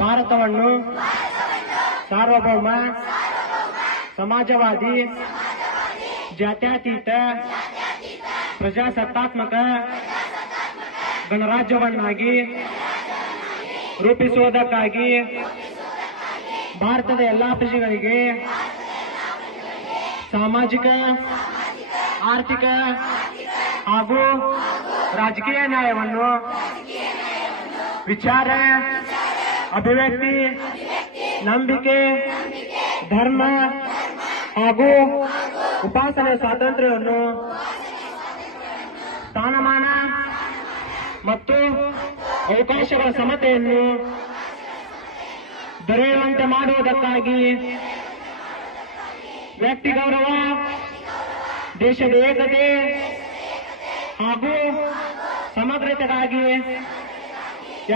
ಭಾರತವನ್ನು ಸಾರ್ವಭೌಮ ಸಮಾಜವಾದಿ ಜಾತ್ಯತೀತ ಪ್ರಜಾಸತ್ತಾತ್ಮಕ ಗಣರಾಜ್ಯವನ್ನಾಗಿ ರೂಪಿಸುವುದಕ್ಕಾಗಿ ಭಾರತದ ಎಲ್ಲಾ ಪ್ರಜೆಗಳಿಗೆ ಸಾಮಾಜಿಕ ಆರ್ಥಿಕ ಹಾಗೂ ರಾಜಕೀಯ ನ್ಯಾಯವನ್ನು ವಿಚಾರ ಅಭಿವ್ಯಕ್ತಿ ನಂಬಿಕೆ ಧರ್ಮ ಹಾಗೂ ಉಪಾಸನೆ ಸ್ವಾತಂತ್ರ್ಯವನ್ನು ಸ್ಥಾನಮಾನ ಮತ್ತು ಅವಕಾಶಗಳ ಸಮತೆಯನ್ನು ದೊರೆಯುವಂತೆ ಮಾಡುವುದಕ್ಕಾಗಿ ವ್ಯಕ್ತಿ ಗೌರವ ದೇಶದ ಏಕತೆ ಹಾಗೂ ಸಮಗ್ರತೆಗಾಗಿ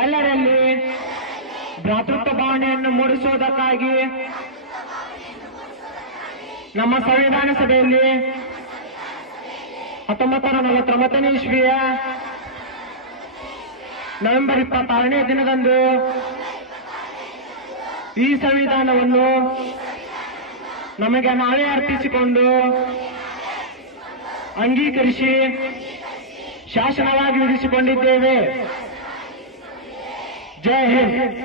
ಎಲ್ಲರಲ್ಲಿ ಭ್ರಾತೃತ್ವ ಭಾವನೆಯನ್ನು ಮೂಡಿಸುವುದಕ್ಕಾಗಿ ನಮ್ಮ ಸಂವಿಧಾನ ಸಭೆಯಲ್ಲಿ 1949ನೇ ಇಸ್ವಿಯ ನವೆಂಬರ್ 26ನೇ ದಿನದಂದು ಈ ಸಂವಿಧಾನವನ್ನು ನಮಗೆ ನಾವೇ ಅರ್ಪಿಸಿಕೊಂಡು ಅಂಗೀಕರಿಸಿ ಶಾಸನವಾಗಿ ವಿಧಿಸಿಕೊಂಡಿದ್ದೇವೆ. ಜೈ ಹಿಂದ್.